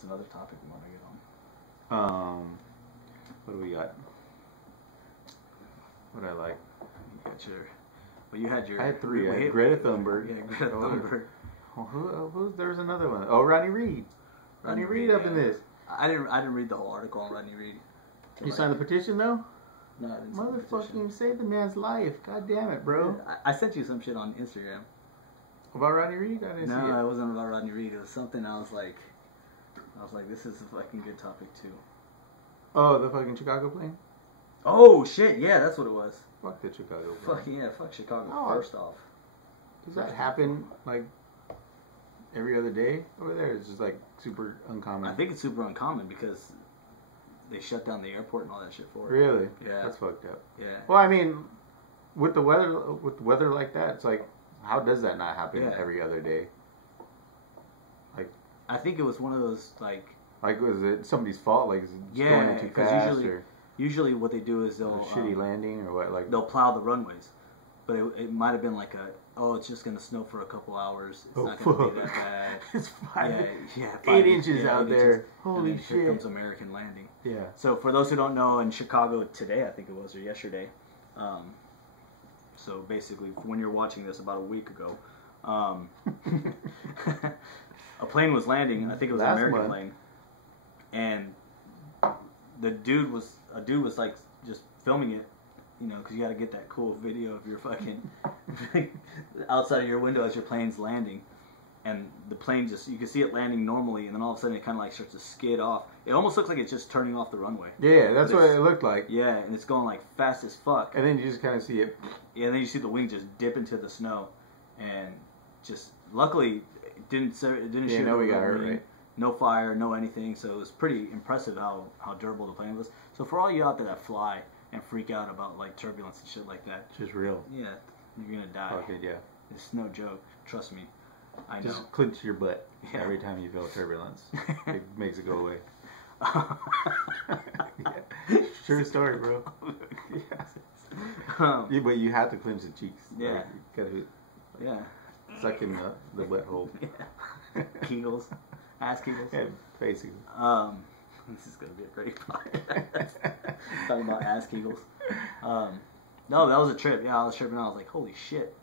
That's another topic we want to get on. What do we got? What I like? You got your... Well, you had your... I had three. I had Greta Thunberg. Yeah, Greta Thunberg. There's another one. Oh, Rodney Reed. Rodney Reed up in this. I didn't read the whole article on Rodney Reed. You signed the petition though? No, I didn't sign the petition. Motherfucking save the man's life. God damn it, bro. I sent you some shit on Instagram. About Rodney Reed? I didn't see it. No, it wasn't about Rodney Reed. It was something I was like, this is a fucking good topic too. Oh, the fucking Chicago plane? Oh shit, yeah, that's what it was. Fuck the Chicago plane. Fuck yeah, fuck Chicago. Oh, first off. Does that happen like every other day over there? It's just like super uncommon. I think it's super uncommon because they shut down the airport and all that shit for it. Really? Yeah. That's fucked up. Yeah. Well, I mean, with the weather like that, it's like, how does that not happen every other day? Like, I think it was one of those like was it somebody's fault? Like, is it going too fast? Usually what they do is they'll shitty landing or what? Like they'll plow the runways, but it might have been like it's just gonna snow for a couple hours. It's not gonna be that bad. It's fine. Yeah, 8 inches out there. Inches. Holy shit! Here comes American landing. Yeah. So for those who don't know, in Chicago today, I think it was, or yesterday. So basically, when you're watching this, about a week ago, a plane was landing. I think it was an American plane, and a dude was like just filming it, you know, because you got to get that cool video of your fucking outside of your window as your plane's landing, and the plane you can see it landing normally, and then all of a sudden it kind of like starts to skid off. It almost looks like it's just turning off the runway. Yeah, that's what it looked like. Yeah, and it's going like fast as fuck. And then you just kind of see it. Yeah, and then you see the wing just dip into the snow, and just luckily it didn't shoot. No, we got hurt, right? No fire, no anything. So it was pretty impressive how durable the plane was. So for all you out there that fly and freak out about like turbulence and shit like that, it's just real. Yeah, you're gonna die. Fuck it, yeah. It's no joke. Trust me. I know. Just clench your butt every time you feel turbulence. It makes it go away. True story, bro. Yeah, but you have to clench the cheeks. Yeah. Like, suck in the butthole. Yeah. Kegels. Ass Kegels. Yeah, basically. This is going to be a great podcast. Talking about ass Kegels. No, that was a trip. Yeah, I was tripping out. I was like, holy shit.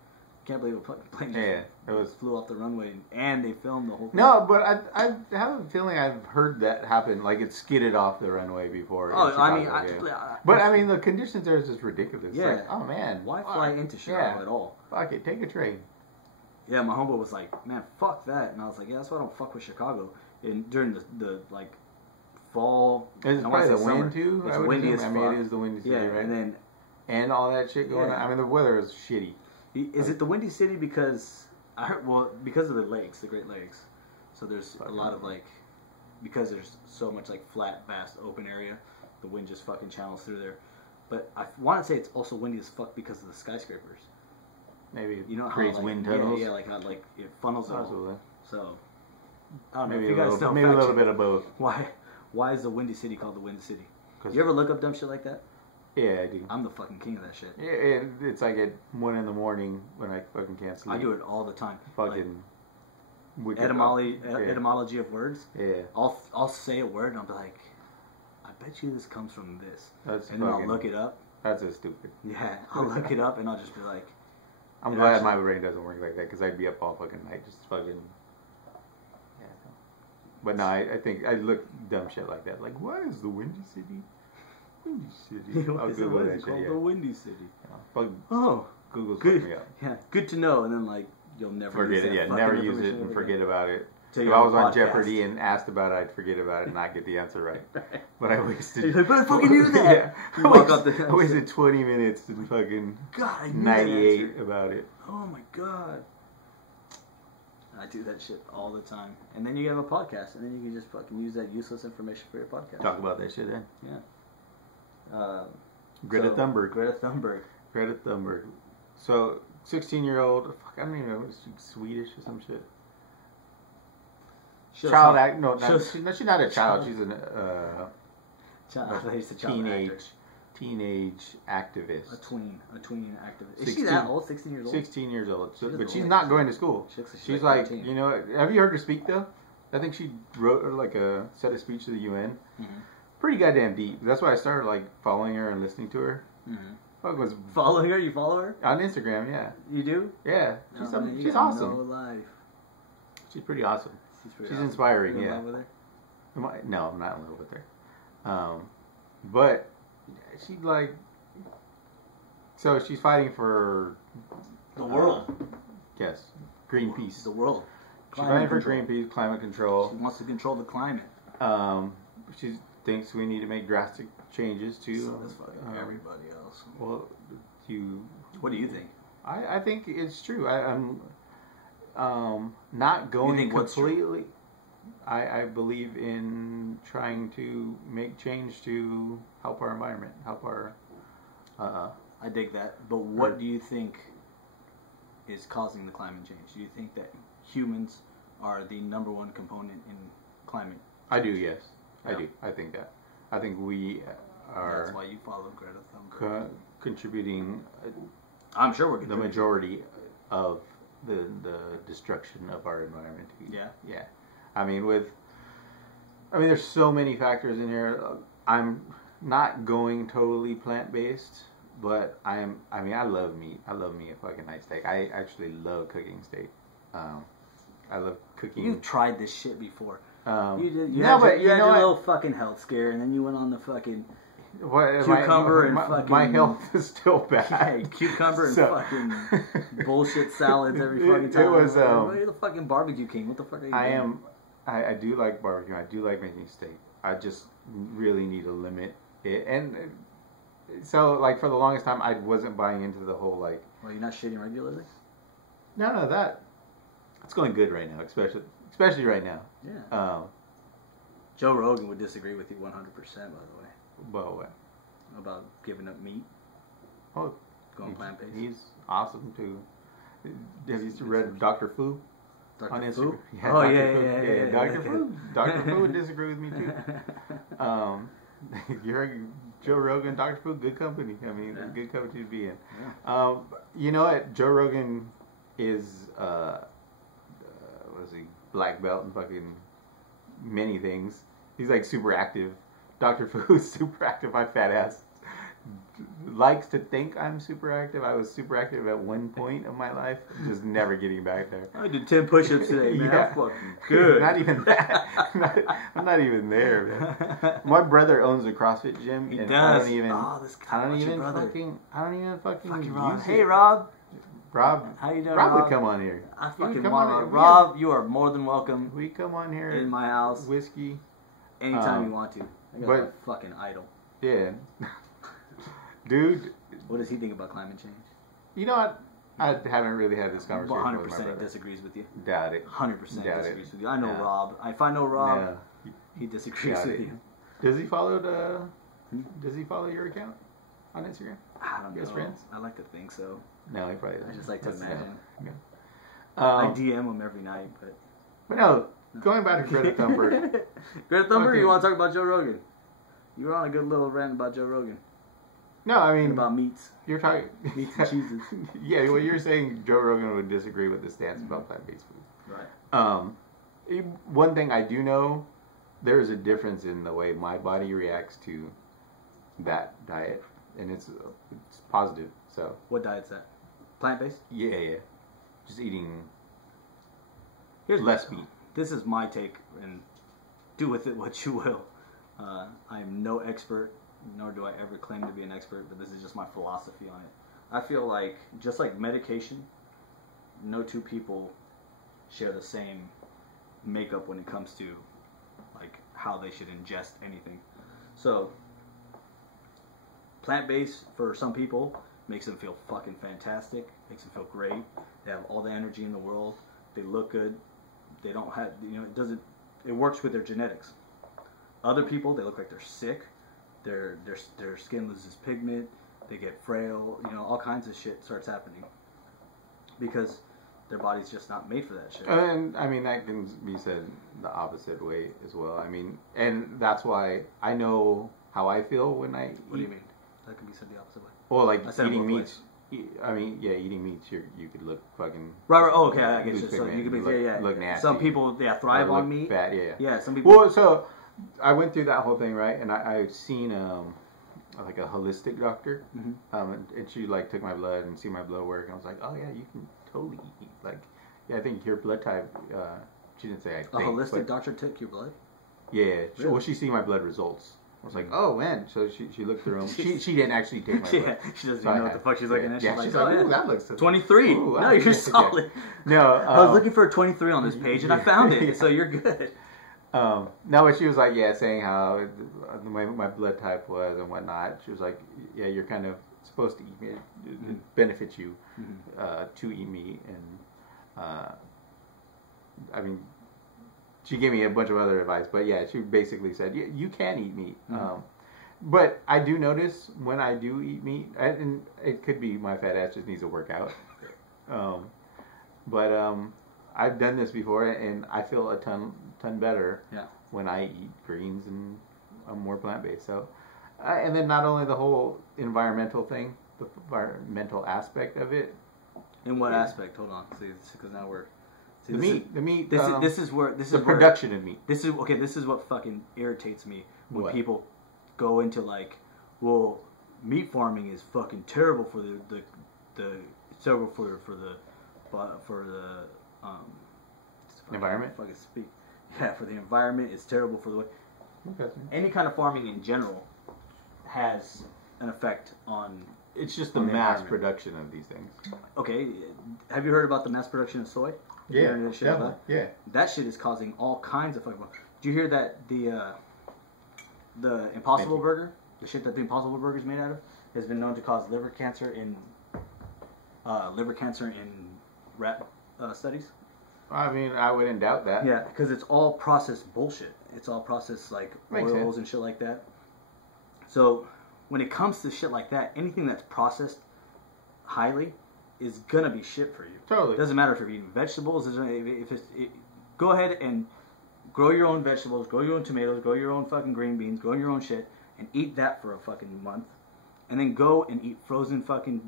Can't believe a plane just flew off the runway, and they filmed the whole thing. No, but I have a feeling I've heard that happen. Like it skidded off the runway before. Oh, I mean, the conditions there is just ridiculous. Yeah. Like, oh man, why fly into Chicago at all? Fuck it, take a train. Yeah, my homeboy was like, man, fuck that, and I was like, yeah, that's why I don't fuck with Chicago. And during the like fall, it's probably the wind too. It's windy as fuck. I mean, it is the windy city, right? And all that shit going on. I mean, the weather is shitty. Is it the Windy City because I heard because of the lakes, the Great Lakes. So there's a lot of like because there's so much like flat, vast, open area, the wind just fucking channels through there. But I want to say it's also windy as fuck because of the skyscrapers. Maybe you know creates how, like, wind tunnels. Yeah, like how like it funnels out. So I don't know. Maybe a little bit of both. Why is the Windy City called the Windy City? You ever look up dumb shit like that? Yeah, I do. I'm the fucking king of that shit. Yeah, it's like at 1 a.m. when I fucking can't sleep. I do it all the time. Fucking like, etymology of words. Yeah. I'll say a word and I'll be like, I bet you this comes from this. And then I'll look it up. That's just stupid. Yeah, I'll look it up and I'll just be like. I'm glad my brain doesn't work like that because I'd be up all fucking night just fucking. Yeah. But no, I think I look dumb shit like that. Like, what is the Windy City? Windy City. What is it called? The Windy City. Google's good. Me up. Yeah, good to know. And then like you'll never forget it. Yeah, never use it and forget about it. If I was on Jeopardy and asked about it, I'd forget about it and not get the answer right. But I wasted. You're like, but I fucking knew that. Yeah, I wasted 20 minutes and fucking 98 about it. Oh my god. I do that shit all the time. And then you have a podcast, and then you can just fucking use that useless information for your podcast. Talk about that shit then. Yeah. Greta Thunberg. Greta Thunberg. So, 16-year-old, fuck, I don't even know, is she Swedish or some shit? She's not a child. She's a teenage activist. A tween activist. Is she that old? 16 years old? 16 years old. So, but she's not going to school. She's like, you know, have you heard her speak though? I think she wrote like said a speech to the UN. Pretty goddamn deep. That's why I started like following her and listening to her. Fuck was following her? You follow her on Instagram? Yeah. You do? Yeah. She's awesome. No life. She's pretty awesome. She's awesome. Inspiring. You're in love with her? No, I'm not in love with her. But she like. So she's fighting for the world. Yes, Greenpeace. The world. She's fighting for Greenpeace, climate control. She wants to control the climate. She thinks we need to make drastic changes to. So does fucking everybody else. Well, what do you think? I think it's true. I'm not going completely. I believe in trying to make change to help our environment, help our. I dig that, but what do you think is causing the climate change? Do you think that humans are the number one component in climate? I do, yes. Yeah. I do. I think that. I think we are. That's why you follow Greta Thunberg. Contributing. I'm sure we're contributing. The majority of the destruction of our environment. Yeah. Yeah. I mean, there's so many factors in here. I'm not going totally plant-based, but I love meat. I love me a fucking nice steak. I actually love cooking steak. I love cooking. You've tried this shit before. You did. You had your little fucking health scare, and then you went on the fucking cucumber fucking. My health is still bad. Yeah, cucumber and fucking bullshit salads every fucking time. It was. You're the fucking barbecue king. What the fuck are you doing? I do like barbecue. I do like making steak. I just really need to limit it. And so, like, for the longest time, I wasn't buying into the whole, like... Well, you're not shitting regularly? No, that's going good right now, especially right now. Yeah. Joe Rogan would disagree with you 100%, by the way. About what? About giving up meat. Oh. Going plant-based. He's awesome, too. Have you read Dr. Fu? On Instagram. Yeah, oh, yeah. Dr. Fu. Dr. Fu would disagree with me, too. You heard Joe Rogan, Dr. Fu, good company. I mean, good company to be in. Yeah. You know what? Joe Rogan is, black belt and fucking many things. He's like super active. Dr. Fu is super active. My fat ass likes to think I'm super active. I was super active at one point of my life, just never getting back there. I did 10 push-ups today, man. Yeah. I'm fucking good. Not even that. I'm not even there, man. My brother owns a CrossFit gym. He and does. I don't even fucking Rob. Hey, Rob. Rob. How you doing, Rob would come on here. I fucking want Rob, you are more than welcome. We come on here. In my house. Whiskey. Anytime you want to. I got a fucking idol. Yeah. Dude. What does he think about climate change? You know what? I haven't really had this conversation 100% with my brother. He disagrees with you. Doubt it. 100% disagrees with you. I know Rob. If I know Rob, he disagrees with you. Does he follow your account on Instagram? I don't know. His friends? I like to think so. No, he probably doesn't. I just like to imagine. Yeah. I DM him every night, but no, going back to Greta Thunberg. Greta Thunberg, you want to talk about Joe Rogan? You were on a good little rant about Joe Rogan. No, I mean... About meats. You're talking... Meats and cheeses. Yeah, well, you're saying Joe Rogan would disagree with the stance about plant-based food. Right. One thing I do know, there is a difference in the way my body reacts to that diet, and it's positive, so... What diet's that? Plant-based? Yeah. Just eating less meat. This is my take, and do with it what you will. I am no expert, nor do I ever claim to be an expert, but this is just my philosophy on it. I feel like, just like medication, no two people share the same makeup when it comes to like how they should ingest anything. So, plant-based for some people makes them feel fucking fantastic, makes them feel great. They have all the energy in the world. They look good. They don't have, it works with their genetics. Other people, they look like they're sick. Their skin loses pigment. They get frail. All kinds of shit starts happening because their body's just not made for that shit. And I mean that can be said the opposite way as well. I mean, and that's why I know how I feel when I eat. What do you mean? That can be said the opposite way. Well, like eating meats. I mean, yeah, eating meats, you could look fucking... Right. Oh, okay, I get you. So you could be, look nasty. Some people, thrive on meat. Fat, yeah. Yeah, some people... Well, so, I went through that whole thing, right? And I've seen, like, a holistic doctor. And she, like, took my blood and see my blood work. And I was like, oh, yeah, you can totally eat meat. Like, yeah, I think your blood type... she didn't say I think. A holistic doctor took your blood? Yeah. Really? She seen my blood results. I was like, oh, man. So she looked through them. She didn't actually take my blood. She doesn't even know what the fuck she's looking at. She's like, ooh, that looks... 23. Ooh, no, you're solid. No. I was looking for a 23 on this page, and I found it. So you're good. No, but she was like, saying how my blood type was and whatnot. She was like, yeah, you're kind of supposed to eat meat. It benefits you to eat meat. And, I mean... She gave me a bunch of other advice, but yeah, she basically said, you can eat meat. But I do notice when I do eat meat, and it could be my fat ass just needs to work out. But I've done this before, and I feel a ton better when I eat greens and I'm more plant-based. So, and then not only the whole environmental thing, the environmental aspect of it. In what aspect? Hold on, because now we're... The meat. This is where the production of meat. This is okay. This is what fucking irritates me when people go into like, well, meat farming is fucking terrible for the terrible for the environment. Fucking speak. Yeah, for the environment, it's terrible for the way. Okay. Any kind of farming in general has an effect on. It's just the mass production of these things. Okay, have you heard about the mass production of soy? Yeah, definitely. Yeah. That shit is causing all kinds of fucking... Did you hear that the Impossible Burger, the shit that the Impossible Burger is made out of, has been known to cause liver cancer in rat studies? I mean, I wouldn't doubt that. Yeah, because it's all processed bullshit. It's all processed like oils and shit like that. So when it comes to shit like that, anything that's processed highly is gonna be shit for you. Totally. It doesn't matter if you're eating vegetables. Go ahead and grow your own vegetables, grow your own tomatoes, grow your own fucking green beans, grow your own shit, and eat that for a fucking month, and then go and eat frozen fucking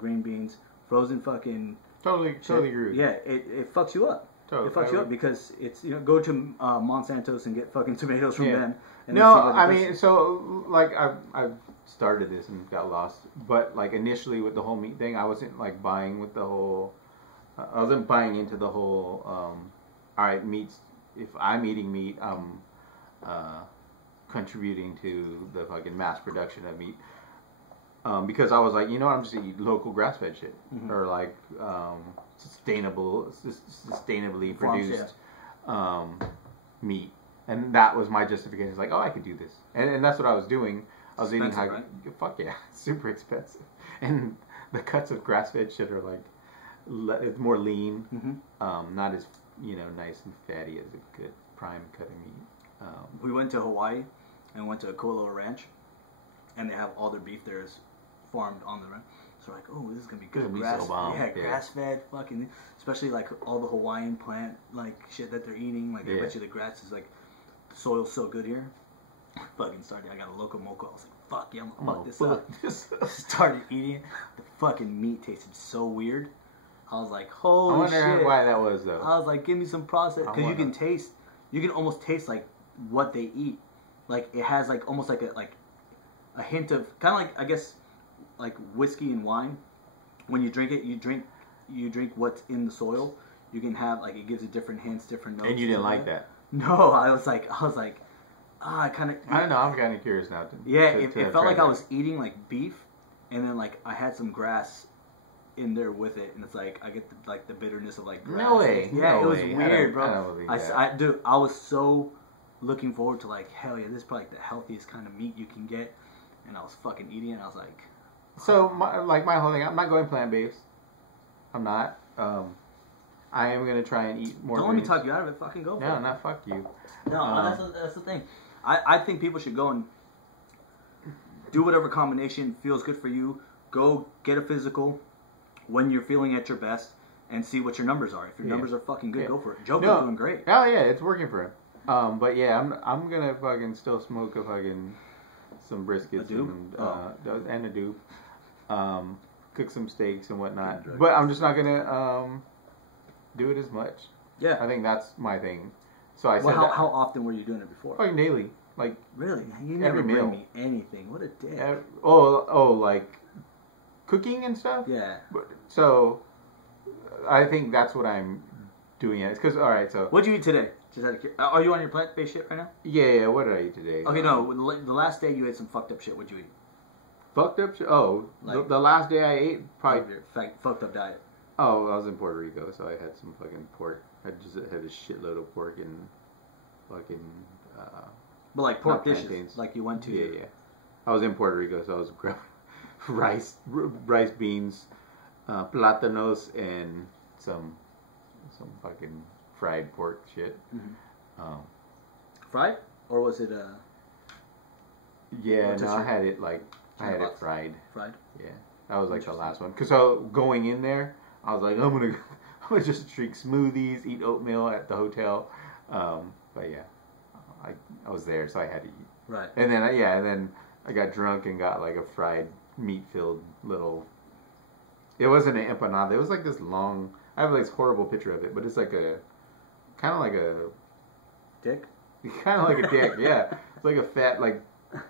green beans, frozen fucking. Totally agree. Yeah, it fucks you up. Totally. It fucks you up because it's go to Monsanto's and get fucking tomatoes from them. And no, I mean, so like I've started this and got lost, but like initially with the whole meat thing, I wasn't like buying with the whole. I wasn't buying into the whole. All right, meats. If I'm eating meat, I'm contributing to the fucking mass production of meat. Because I was like, you know what, I'm just gonna eat local grass-fed shit or like sustainably produced meat. And that was my justification. It's like, oh, I could do this. And that's what I was doing. I was eating high... Right? Fuck yeah. Super expensive. And the cuts of grass-fed shit are like... It's more lean. Not as, nice and fatty as a good prime cut of meat. We went to Hawaii and went to a cool little ranch. And they have all their beef there is farmed on the ranch. So we're like, oh, this is going to be good. Grass-fed fucking... Especially like all the Hawaiian plant like shit that they're eating. Like I bet you the grass is like... The soil's so good here. Fucking started. I got a Loco Moco. I was like, fuck yeah, I'm gonna fuck this up. Started eating it. The fucking meat tasted so weird. I was like, holy shit. I wonder why that was though. I was like, give me some processed. Because you can almost taste like what they eat. Like it has like almost like a hint of kind of like I guess like whiskey and wine. When you drink it, you drink what's in the soil. You can have like it gives it different hints, different notes. And you didn't like that. No, I was like, I kind of. I don't know. I'm kind of curious now. It felt like I was eating like beef, and then like I had some grass in there with it, and it's like I get the bitterness of like grass. No way. Yeah, no it was way. weird, bro. I don't believe that. Dude, I was so looking forward to like hell yeah, this is probably like the healthiest kind of meat you can get, and I was fucking eating it. And I was like. So my whole thing, I'm not going plant-based. I'm not. I am going to try and eat more. Don't let me talk you out of it. Fucking go for it. No, not fuck you. No, that's the thing. I think people should go and do whatever combination feels good for you. Go get a physical when you're feeling at your best and see what your numbers are. If your numbers are fucking good, go for it. Joe's doing great. Oh, yeah, it's working for him. But yeah, I'm going to fucking still smoke some briskets and a dupe. cook some steaks and whatnot. But I'm just not gonna do it as much. Yeah. I think that's my thing. So I said, how often were you doing it before? Like daily. Like really? You never bring me anything. What a dick. Like cooking and stuff. Yeah. So I think that's what I'm doing. It's because all right. So what'd you eat today? Are you on your plant-based shit right now? Yeah. What did I eat today? Okay, no. The last day you ate some fucked up shit. What'd you eat? Fucked up shit. Oh, like, the last day I ate probably fucked up diet. Oh, I was in Puerto Rico, so I had some fucking pork. I just had a shitload of pork and fucking. But like pork dishes, plantains. Like you went to. Yeah. I was in Puerto Rico, so I was grabbing rice, beans, plátanos, and some fucking fried pork shit. Mm-hmm. Fried, or was it Yeah, no, I had it fried. Fried. Yeah, that was like the last one. Cause going in there, I was like, I'm gonna just drink smoothies, eat oatmeal at the hotel. But yeah, I was there, so I had to eat. Right. And then I got drunk and got like a fried meat-filled little. It wasn't an empanada. It was like this long. I have like this horrible picture of it, but it's like kind of like a dick. Kind of like a dick, yeah. It's like a fat like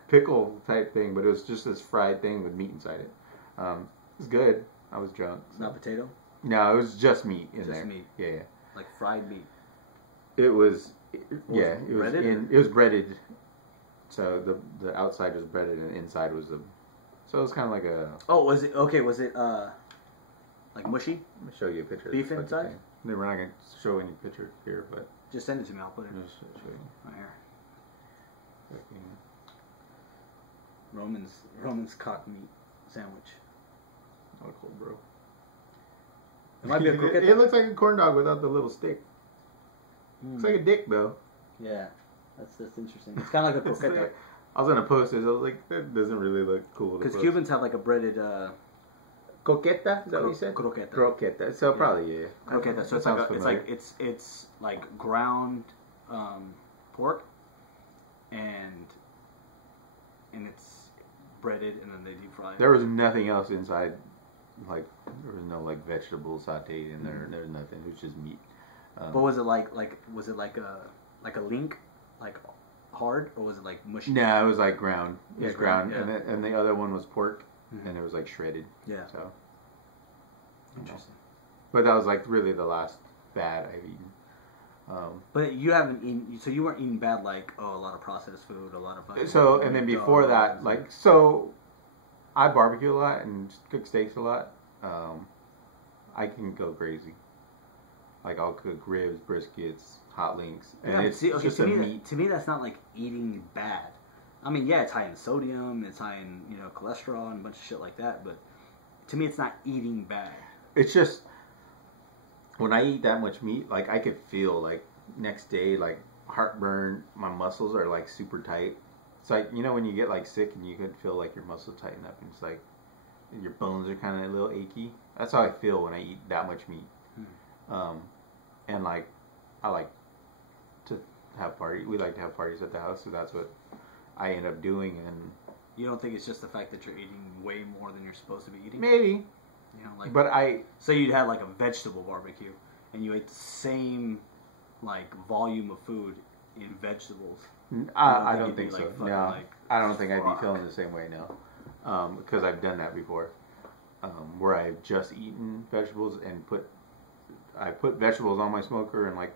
pickle type thing, but it was just this fried thing with meat inside it. It was good. I was drunk. So. Not potato? No, it was just meat in there. Just meat. Yeah. Like fried meat. It was. It was breaded. So the outside was breaded and the inside was so it was kind of like a. Oh, was it okay? Was it like mushy? Let me show you a picture. Beef inside? No, we're not gonna show any picture here, but just send it to me. I'll put it. Just show you right here. Roman's cock meat sandwich. Oh, cool, bro. It might be a croqueta. It looks like a corn dog without the little stick. Looks like a dick, though. Yeah, that's interesting. It's kind of like a croqueta. I was gonna post it. I was like, that doesn't really look cool. Because Cubans have like a breaded. Croqueta? Is that what you said? Croqueta. Croqueta. So probably yeah. Croqueta. So it's like ground pork, and it's breaded and then they deep fry it. There was nothing else inside. Like there was no like vegetables sautéed in there. There's nothing. It was just meat. But was it like a link, like hard, or was it like mushy? No, it was like ground. It was ground, yeah. and the other one was pork, and it was like shredded. Yeah. So interesting. But that was like really the last bad I've eaten. But you haven't eaten, so you weren't eating bad like a lot of processed food, a lot of. So and then before that, like I barbecue a lot and cook steaks a lot. I can go crazy. Like I'll cook ribs, briskets, hot links, and it's just a meat. To me, that's not like eating bad. I mean, yeah, it's high in sodium, it's high in cholesterol and a bunch of shit like that. But to me, it's not eating bad. It's just when I eat that much meat, like I could feel like next day like heartburn. My muscles are like super tight. It's like when you get like sick and you could feel like your muscles tighten up, and it's like your bones are kind of a little achy. That's how I feel when I eat that much meat. And like, I like to have parties. We like to have parties at the house, so that's what I end up doing. And you don't think it's just the fact that you're eating way more than you're supposed to be eating? Maybe. But say you'd had like a vegetable barbecue, and you ate the same like volume of food in vegetables. I don't think so. No, I don't think I'd be feeling the same way now, because I've done that before, where I've just eaten vegetables and I put vegetables on my smoker and like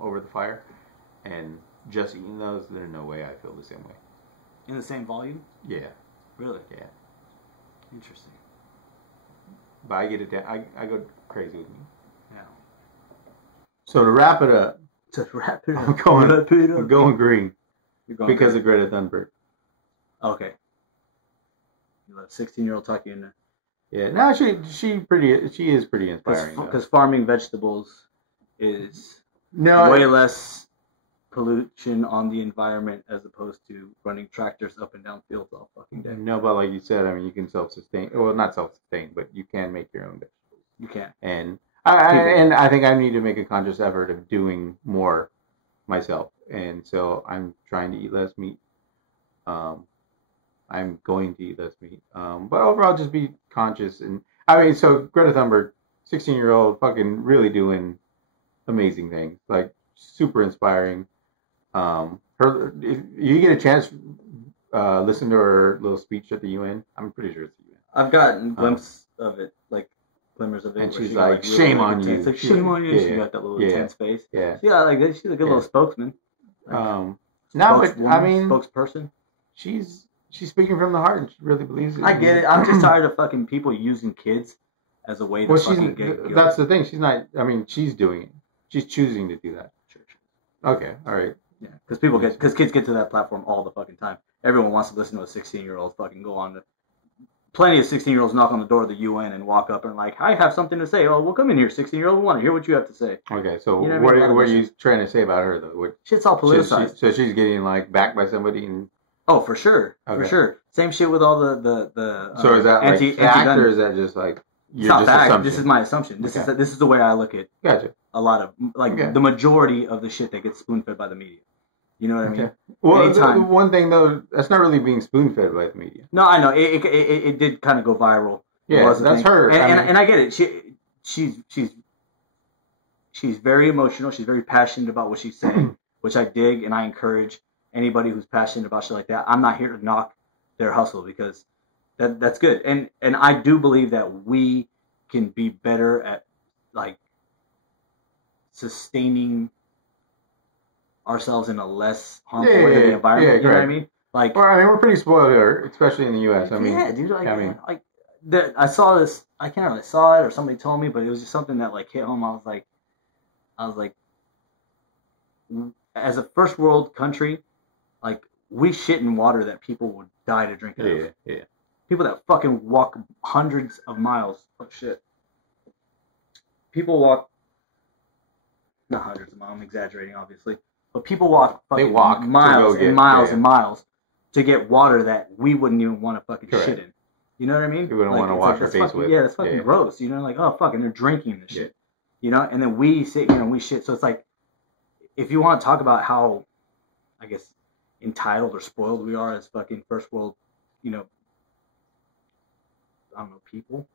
over the fire, and just eating those. There's no way I feel the same way. In the same volume? Yeah. Really? Yeah. Interesting. But I get it down. I go crazy with me. Yeah. So to wrap it up, I'm going green because of Greta Thunberg. Okay. You let a 16-year-old talk you into. Yeah, no, she is pretty inspiring. Because farming vegetables is way less pollution on the environment as opposed to running tractors up and down fields all fucking day. No, but like you said, I mean, you can self-sustain. Well, not self-sustain, but you can make your own vegetables. You can. And I think I need to make a conscious effort of doing more myself. And so I'm trying to eat less meat. I'm going to eat less meat. But overall, just be conscious. And I mean, so Greta Thunberg, 16-year-old, fucking really doing amazing things, like super inspiring. If you get a chance, listen to her little speech at the UN. I'm pretty sure it's the UN. I've gotten glimpses of it, like glimmers of it. And she's like, "Shame on you!" It's like, "Shame on you!" She got that little intense face. Yeah, she's a good little spokesman. No, but I mean, spokesperson. She's speaking from the heart, and she really believes it. I get it. I'm just tired of fucking people using kids as a way to fucking get. That's the thing. She's not. I mean, she's doing it. She's choosing to do that. Sure. Okay. All right. Yeah, because kids get to that platform all the fucking time. Everyone wants to listen to a 16-year-old fucking go on to. Plenty of 16-year-olds knock on the door of the UN and walk up and like, I have something to say. Oh, well, come in here, 16-year-old. We want to hear what you have to say. Okay, so what are you trying to say about her though? Shit's all politicized. So she's getting like backed by somebody. Oh, for sure, for sure. Same shit with all the. So is that fact or is that just like it's not fact? This is my assumption. This is the way I look at. Gotcha. A lot of the majority of the shit that gets spoon fed by the media. You know what I mean? Well, the one thing though, that's not really being spoon fed by the media. No, I know it did kind of go viral. Yeah, that's her, and I get it. She's very emotional. She's very passionate about what she's saying, which I dig, and I encourage anybody who's passionate about shit like that. I'm not here to knock their hustle because that's good, and I do believe that we can be better at like sustaining ourselves in a less harmful way to the environment. You know what I mean? Like, well, I mean, we're pretty spoiled here, especially in the U.S. I mean, yeah, dude. I saw this. I can't remember if I saw it or somebody told me, but it was just something that like hit home. I was like, as a first world country, like we shit in water that people would die to drink. Yeah. People that fucking walk hundreds of miles. Oh shit. People walk. Not hundreds of miles. I'm exaggerating, obviously. But people walk miles and miles and miles to get water that we wouldn't even want to fucking shit in. You know what I mean? We wouldn't want to wash our face with. Yeah, that's fucking gross. You know, like, oh, fuck, and they're drinking this shit. You know, and then we sit here and we shit. So it's like, if you want to talk about how, I guess, entitled or spoiled we are as fucking first world, you know, I don't know, people,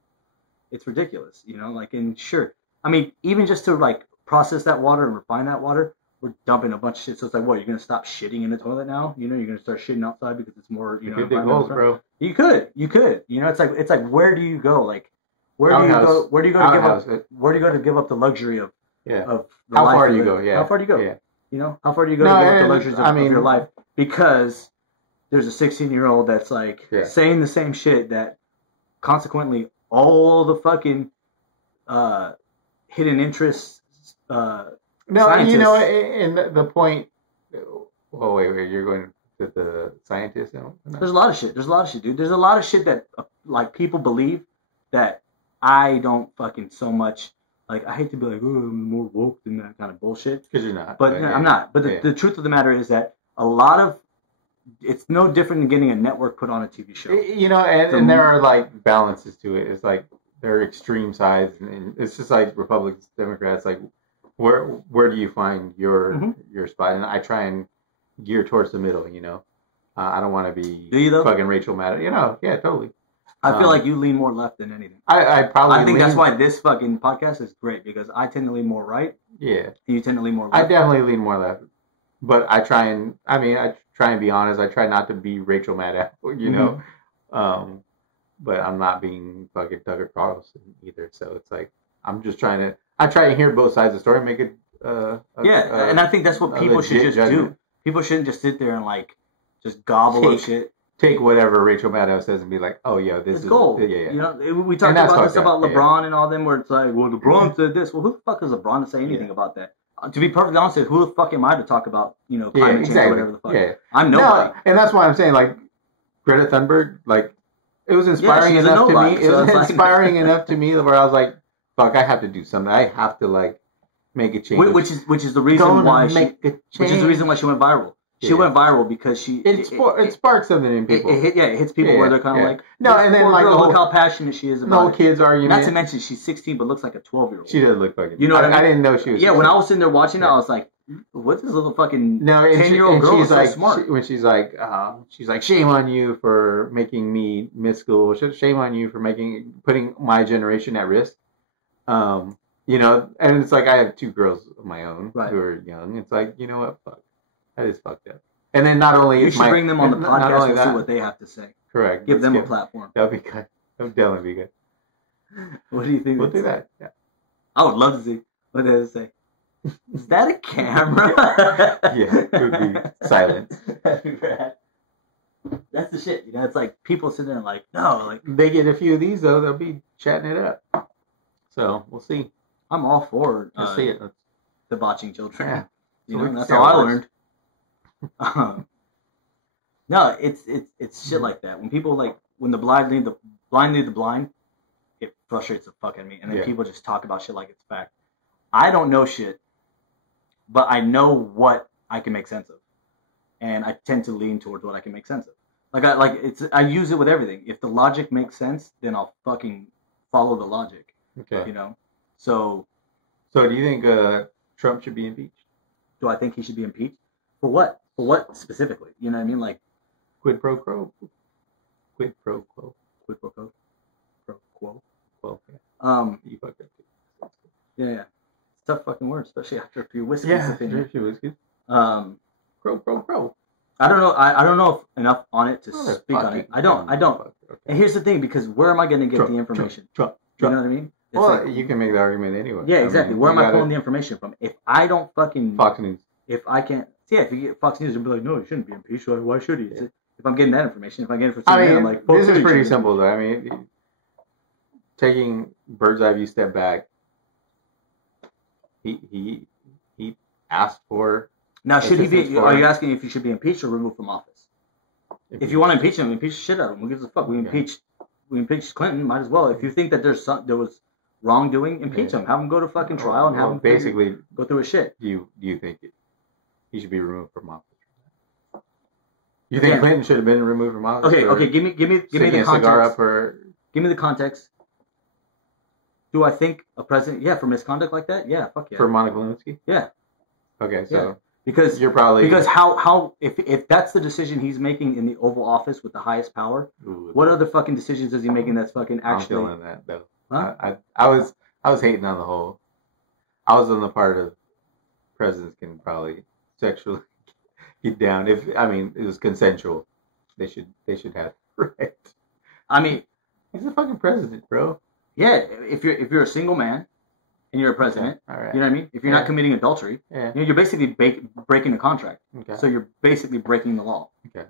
it's ridiculous. You know, like, and sure. I mean, even just to, like, process that water and refine that water, we're dumping a bunch of shit. So it's like, what, you're going to stop shitting in the toilet now? You know, you're going to start shitting outside because it's more, you know. Bro. You could. You know, it's like, where do you go? Like, where do you go to give up the luxury of the how life far do you go? Yeah. How far do you go? Yeah. You know, how far do you go to give up the luxuries of your life? Because there's a 16-year-old that's like saying the same shit that consequently all the fucking hidden interests scientists. You know, and the point. Oh wait, you're going to the scientists? No? There's a lot of shit, dude. There's a lot of shit that like people believe that I don't fucking so much. Like, I hate to be like, oh, I'm more woke than that kind of bullshit. Because you're not. But I'm not. But the truth of the matter is that a lot of it's no different than getting a network put on a TV show. You know, and there are like balances to it. It's like there are extreme sides, and it's just like Republicans, Democrats. Like, where do you find your spot? And I try and gear towards the middle. You know, I don't want to be fucking Rachel Maddow. You know, yeah, totally. I feel like you lean more left than anything. I think that's why this fucking podcast is great, because I tend to lean more right. Yeah. You tend to lean more left. I definitely lean more left. But I try and be honest. I try not to be Rachel Maddow, you know. But I'm not being fucking Tucker Carlson either. So it's like, I try to hear both sides of the story and make it and I think that's what people should just do. People shouldn't just sit there and like just gobble up shit. Take whatever Rachel Maddow says and be like, oh yeah, this is gold. Yeah. You know, we talked about this about LeBron and all them, where it's like, well, LeBron said this. Well, who the fuck is LeBron to say anything about that? To be perfectly honest, who the fuck am I to talk about, you know, climate change or whatever the fuck? Yeah. I'm nobody. No, and that's why I'm saying, like, Greta Thunberg, like, it was inspiring enough to me. It was inspiring enough to me where I was like, fuck, I have to do something. I have to like make a change. Which is the reason why she went viral. She went viral because it sparks something in people. It hits people where they're kind of like, no, and then like, look how passionate she is about it. No kids argument. Not to mention she's 16 but looks like a 12-year-old. She does look fucking. You know what I mean? I didn't know she was. Yeah, 16. When I was sitting there watching it, I was like, what's this little fucking 10-year-old girl? She's like, so smart. When she's like, shame on you for making me miss school. Shame on you for putting my generation at risk. You know, and it's like I have 2 girls of my own who are young. It's like, you know what, fuck, that is fucked up. And then not only you should bring them on the podcast and see what they have to say. Correct. Give them a platform. That'd be good. That would definitely be good. What do you think? We'll do that. Yeah. I would love to see what they would say. Is that a camera? Yeah, it would be silent. That'd be rad. That's the shit. You know, it's like people sitting there like, no, like they get a few of these though, they'll be chatting it up. So we'll see. I'm all for see it. Debauching children. Yeah. You know, that's how I learned. No, it's shit like that. When people when the blind lead the blind, it frustrates the fuck out of me. And then people just talk about shit like it's fact. I don't know shit, but I know what I can make sense of, and I tend to lean towards what I can make sense of. I use it with everything. If the logic makes sense, then I'll fucking follow the logic. Okay. You know. So do you think Trump should be impeached? Do I think he should be impeached? For what? For what specifically? You know what I mean? Like quid pro quo. Quid pro quo. Quid pro quo. Pro quo. Well, yeah. You fucked up too. Yeah. It's a tough fucking word, especially after a few whiskeys. Yeah, after a few whiskeys. Pro. I don't know. I don't know enough on it to speak on it. I don't. Okay. And here's the thing, because where am I going to get the information? Trump. You know what I mean? Well, you can make the argument anyway. Yeah, exactly. Where am I pulling the information from? If I don't fucking Fox News. If I can't, if you get Fox News, they'll be like, no, he shouldn't be impeached. Why should he? Yeah. If I'm getting that information, if I get it from CNN, I'm like, this is pretty simple though. I mean, taking bird's eye view step back, he asked for. Now, should he be? Are you asking if he should be impeached or removed from office? If you want to impeach him, impeach the shit out of him. Who gives a fuck? We impeached Clinton. Might as well. If you think that there was wrongdoing, impeach him. Have him go to fucking trial and have him basically go through his shit. Do you think he should be removed from office? You think Clinton should have been removed from office? Okay. Give me the context. Give me the context. Do I think a president? Yeah, for misconduct like that. Yeah, fuck yeah. For Monica Lewinsky? Yeah. Okay, so. Yeah. Because you're probably how if that's the decision he's making in the Oval Office with the highest power, what other fucking decisions is he making that's fucking actually? I'm feeling that though. Huh? I was hating on the whole. I was on the part of presidents can probably sexually get down if it was consensual. They should have right. I mean, he's a fucking president, bro. Yeah, if you're a single man. And you're a president, all right. You know what I mean? If you're not committing adultery, you're basically breaking a contract. Okay. So you're basically breaking the law. Okay.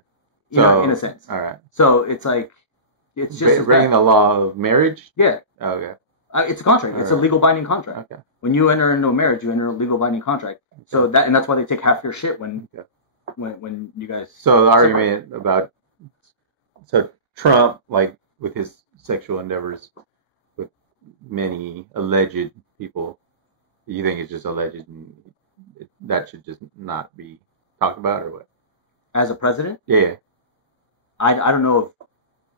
You know, in a sense. All right. So it's like, it's just breaking the law of marriage. Yeah. Oh, okay. It's a contract. It's a legal binding contract. Okay. When you enter into a marriage, you enter a legal binding contract. Okay. So that's why they take half your shit when you guys. So the argument about Trump, like with his sexual endeavors with many alleged people, you think it's just alleged and that should just not be talked about, or what? As a president? Yeah. I don't know of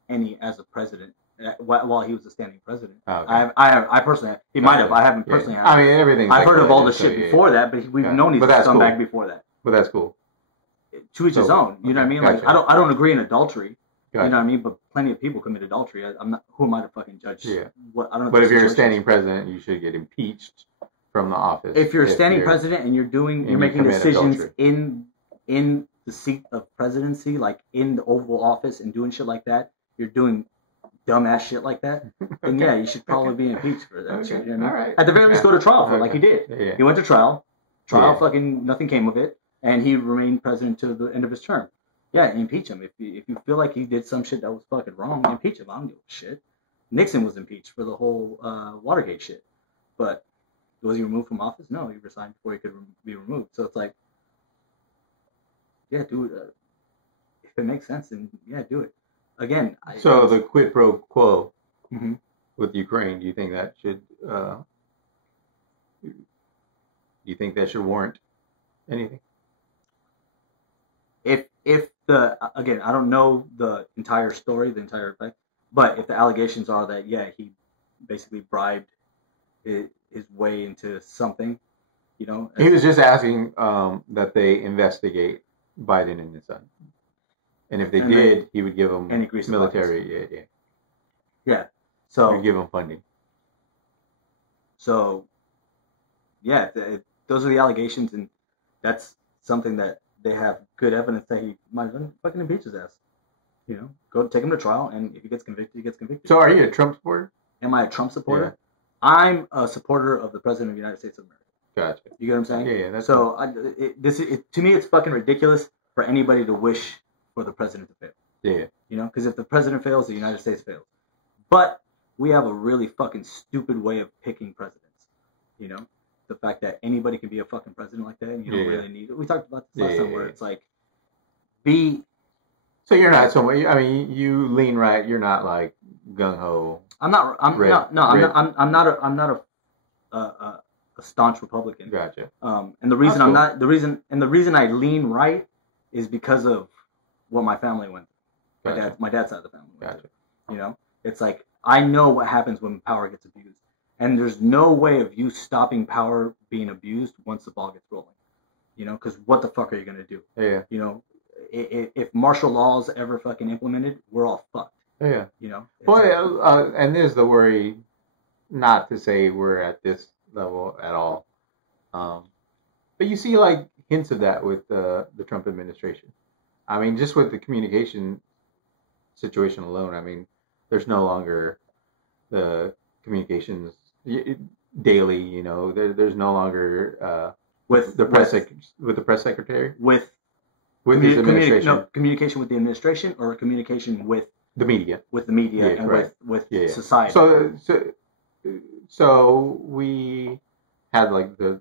any as a president while he was a standing president. Oh, okay. I personally, he might have. I haven't personally. Yeah. Everything. I've heard of all the shit before that, but we've known he's a scumbag before that. But that's cool. To each his own. You know what I mean? Gotcha. Like I don't agree in adultery. Gotcha. You know what I mean? But plenty of people commit adultery. I'm not. Who am I to fucking judge? Yeah. I don't know. But if you're a standing president, you should get impeached from the office. If you're a standing president and you're making decisions in the seat of presidency, like in the Oval Office and doing shit like that, you're doing dumbass shit like that, then yeah, you should probably be impeached for that shit. You know what I mean? All right. At the very least, go to trial for it, like he did. Yeah. He went to trial. Fucking nothing came of it, and he remained president to the end of his term. Yeah, impeach him. If you feel like he did some shit that was fucking wrong, impeach him. I don't give a shit. Nixon was impeached for the whole Watergate shit, but was he removed from office? No, he resigned before he could be removed. So it's like, yeah, dude, if it makes sense, then yeah, do it. Again, the quid pro quo with Ukraine, do you think that should warrant anything? if the again, I don't know the entire story, the entire thing, but if the allegations are that he basically bribed his way into something, he was just asking that they investigate Biden and his son, and if they did, he would give them military. Yeah. So he would give them funding. So, yeah, those are the allegations, and that's something that they have good evidence that he might have fucking impeach his ass. Go take him to trial, and if he gets convicted, he gets convicted. So, are you a Trump supporter? Am I a Trump supporter? Yeah. I'm a supporter of the President of the United States of America. Gotcha. You get what I'm saying? Yeah. That's so. To me, it's fucking ridiculous for anybody to wish for the president to fail. Yeah. Because if the president fails, the United States fails. But we have a really fucking stupid way of picking presidents. The fact that anybody can be a fucking president like that, and you don't really need it. We talked about this last time, where it's like, So you're not so. I mean, you lean right. You're not like gung ho. I'm not a staunch Republican. Gotcha. And the reason the reason I lean right is because of what my family went through. Gotcha. My dad's side of the family went Gotcha. through. It's like, I know what happens when power gets abused. And there's no way of you stopping power being abused once the ball gets rolling. Because what the fuck are you going to do? Yeah. If martial law is ever fucking implemented, we're all fucked. Yeah. Well, and there's the worry, not to say we're at this level at all. But you see like hints of that with the Trump administration. I mean, just with the communication situation alone, I mean, there's no longer the communications daily. There's no longer with the press secretary with his administration. Communication with the administration, or communication with the media, and with society. So we had like it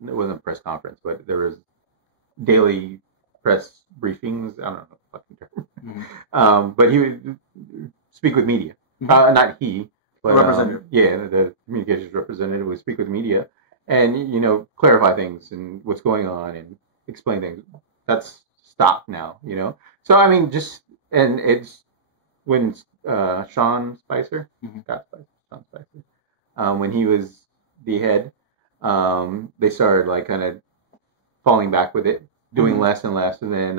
wasn't a press conference, but there was daily press briefings. I don't know the fucking term. Mm-hmm. But he would speak with media. Mm-hmm. Not he, but representative. The communications representative would speak with media and clarify things and what's going on and explain things. That's stopped now. So I mean, and it's when Sean Spicer, mm-hmm. Sean Spicer, when he was the head, they started like kind of falling back with it, doing mm-hmm. less and less, and then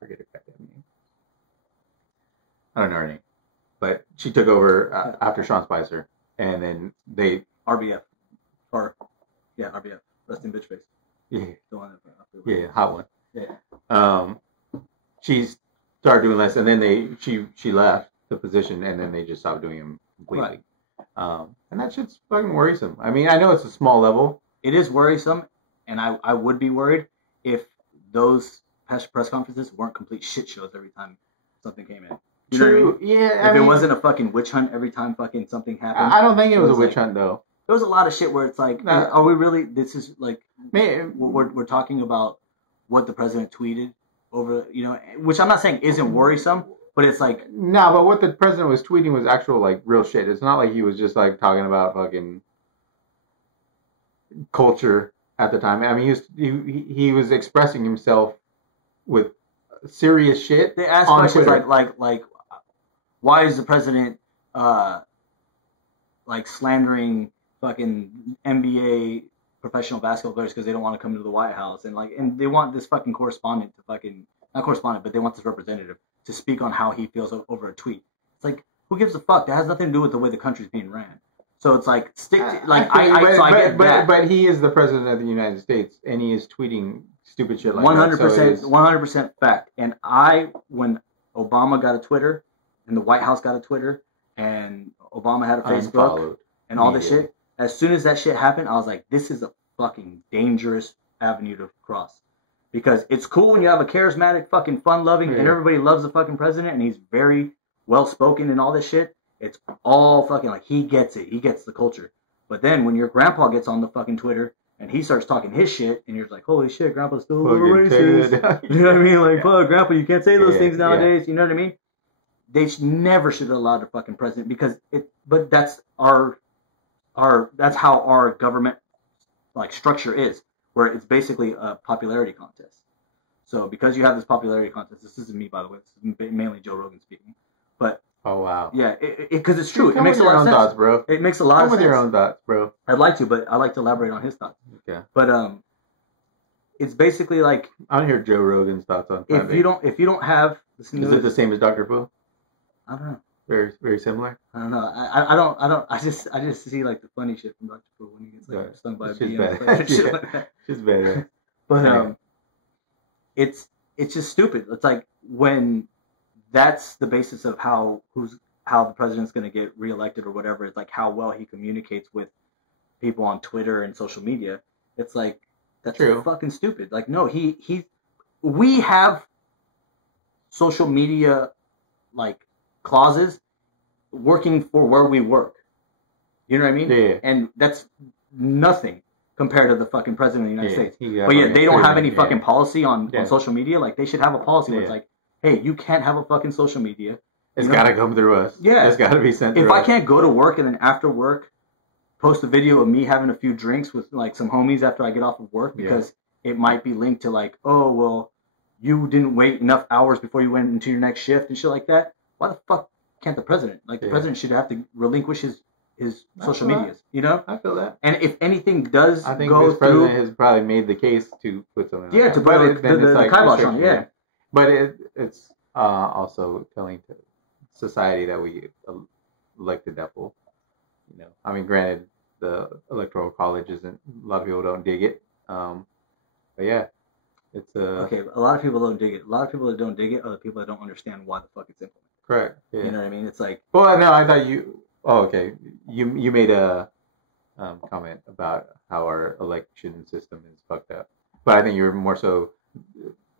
forget her name. I don't know her name, but she took over after Sean Spicer, and then they RBF, RBF, rest in bitch face. Yeah, the one that, hot one. Yeah. She started doing less, and then she left the position, and then they just stopped doing them completely. Right. And that shit's fucking worrisome. I mean, I know it's a small level. It is worrisome, and I would be worried if those press conferences weren't complete shit shows every time something came in. You True. Know what I mean? Yeah. If it wasn't a fucking witch hunt every time fucking something happened. I don't think it was a witch hunt though. There was a lot of shit where it's like, are we really? This is like, we're talking about what the president tweeted over, which I'm not saying isn't worrisome, but it's like, no. But what the president was tweeting was actual like real shit. It's not like he was just like talking about fucking culture at the time. I mean, he was expressing himself with serious shit. They asked questions like, why is the president like slandering fucking NBA professional basketball players because they don't want to come to the White House, and they want this fucking correspondent to fucking, not correspondent, but they want this representative to speak on how he feels over a tweet. It's like, who gives a fuck? That has nothing to do with the way the country's being ran. So it's like, but he is the president of the United States, and he is tweeting stupid shit like 100%, 100% fact. And when Obama got a Twitter, and the White House got a Twitter, and Obama had a Facebook, and all this shit, as soon as that shit happened, I was like, this is a fucking dangerous avenue to cross. Because it's cool when you have a charismatic, fucking fun-loving, and everybody loves the fucking president, and he's very well-spoken and all this shit. It's all fucking like, he gets it. He gets the culture. But then when your grandpa gets on the fucking Twitter, and he starts talking his shit, and you're like, holy shit, grandpa's still a little racist. You know what I mean? Like, fuck, grandpa, you can't say those things nowadays. You know what I mean? They never should have allowed a fucking president, because but that's that's how our government like structure is. where it's basically a popularity contest. So because you have this popularity contest, this isn't me, by the way. This is mainly Joe Rogan speaking. But oh wow, yeah, because it's true. It makes a lot of sense, thoughts, bro. It makes a lot of sense. Come with your own thoughts, bro. I'd like to, but I like to elaborate on his thoughts. Okay. But it's basically like I want to hear Joe Rogan's thoughts on. If you don't have, is it the same as Dr. Fu? I don't know. Very, very similar. I don't know. I don't. I just see like the funny shit from Dr. Fu when he gets like stung by a bee. She's better. But it's just stupid. It's like when that's the basis of how the president's going to get reelected or whatever. It's like how well he communicates with people on Twitter and social media. It's like that's fucking stupid. Like no, we have social media like clauses working for where we work. You know what I mean? Yeah. And that's nothing compared to the fucking president of the United States. But yet they don't have any fucking policy on social media. Like they should have a policy where it's like, hey, you can't have a fucking social media. It's got to come through us. Yeah. It's got to be sent through us. If I can't go to work and then after work post a video of me having a few drinks with like some homies after I get off of work because it might be linked to like, oh, well, you didn't wait enough hours before you went into your next shift and shit like that. Why the fuck can't the president? Like the president should have to relinquish his social medias, you know? I feel that. And if anything does I think go this president has probably made the case to put something like that. To put the kibosh on, yeah. But it's also telling to society that we elected that fool. You know, I mean, granted, the electoral college isn't. A lot of people don't dig it. But yeah, it's okay. A lot of people don't dig it. A lot of people that don't dig it are the people that don't understand why the fuck it's implemented. Correct. Yeah. You know what I mean? It's like. Well, no, I thought you. Oh, okay. You made a comment about how our election system is fucked up, but I think you were more so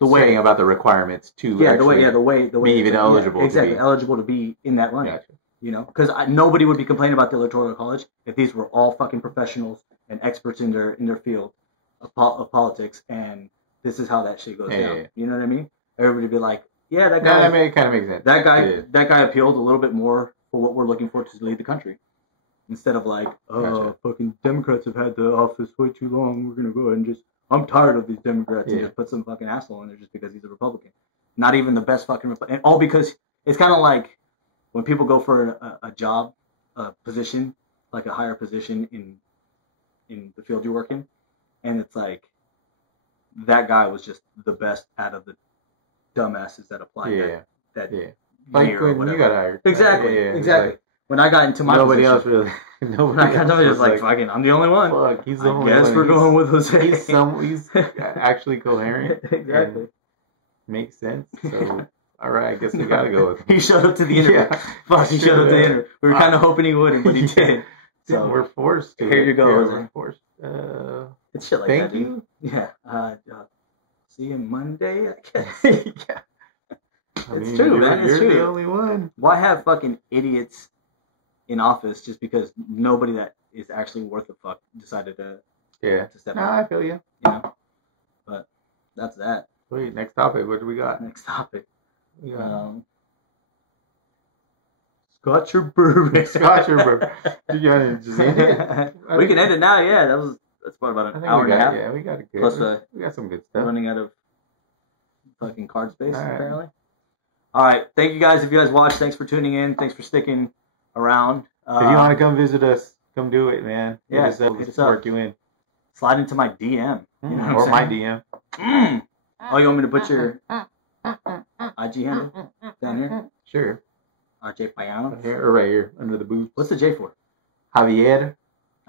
saying about the requirements to the way be even eligible. Exactly, eligible to be in that running. Gotcha. You know, because nobody would be complaining about the electoral college if these were all fucking professionals and experts in their field of politics, and this is how that shit goes down. Yeah. You know what I mean? Everybody would be like, yeah, that guy. That kind of makes sense. That guy appealed a little bit more for what we're looking for to lead the country, instead of like, fucking Democrats have had the office way too long. We're gonna go ahead and just. I'm tired of these Democrats and just put some fucking asshole in there just because he's a Republican. Not even the best fucking Republican. And all because it's kind of like when people go for a job, a position, like a higher position in the field you work in, and it's like that guy was just the best out of the dumbasses that applied that year like or when whatever. you got hired. Exactly. Like, when I got into my nobody position, else really. Nobody else was like, fucking, I'm the only one. Fuck, he's the only one. I guess we're going with Jose. He's actually coherent. Exactly. Makes sense. So, all right, I guess we gotta go with him. He showed up to the interview. Fuck, he showed up to the interview. We were kind of hoping he wouldn't, but he did. So we're forced to. Here you go, Jose. We're forced. It's shit like thank that, you. Dude. Yeah. See you Monday, I guess. Yeah. It's true, man. It's true. You're the only one. Why have fucking idiots in office just because nobody that is actually worth a fuck decided to step up? I feel you. You know? But that's that. Wait, next topic. What do we got? Next topic. Yeah. Scotch or bourbon? Scotch or bourbon? You gotta just end it. We can end it now. Yeah, that's about an hour and a half. Yeah, we got it good. Plus, we got some good stuff. Running out of fucking card space apparently. All right, thank you guys. If you guys watched, thanks for tuning in. Thanks for sticking around. If you want to come visit us, come do it, man. Yeah, let's work you in. Slide into my DM. You know or my DM. Oh, you want me to put your IG handle down here? Sure. RJ Payano? Here, or right here, under the booth. What's the J for? Javier.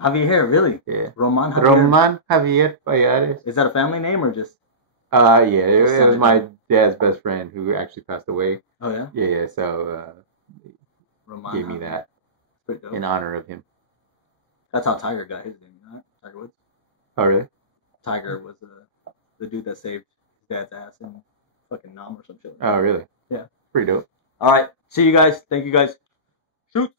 Javier, really? Yeah. Roman Javier Payares. Is that a family name or just? Yeah, it was my dad's best friend who actually passed away. Oh, yeah? Yeah, so Roman gave me that pretty dope. in honor of him. That's how Tiger got his name, right? Tiger Woods? Oh, really? Tiger was the dude that saved his dad's ass in fucking Nam or some shit. Oh, really? Yeah. Pretty dope. All right. See you guys. Thank you guys. Shoot.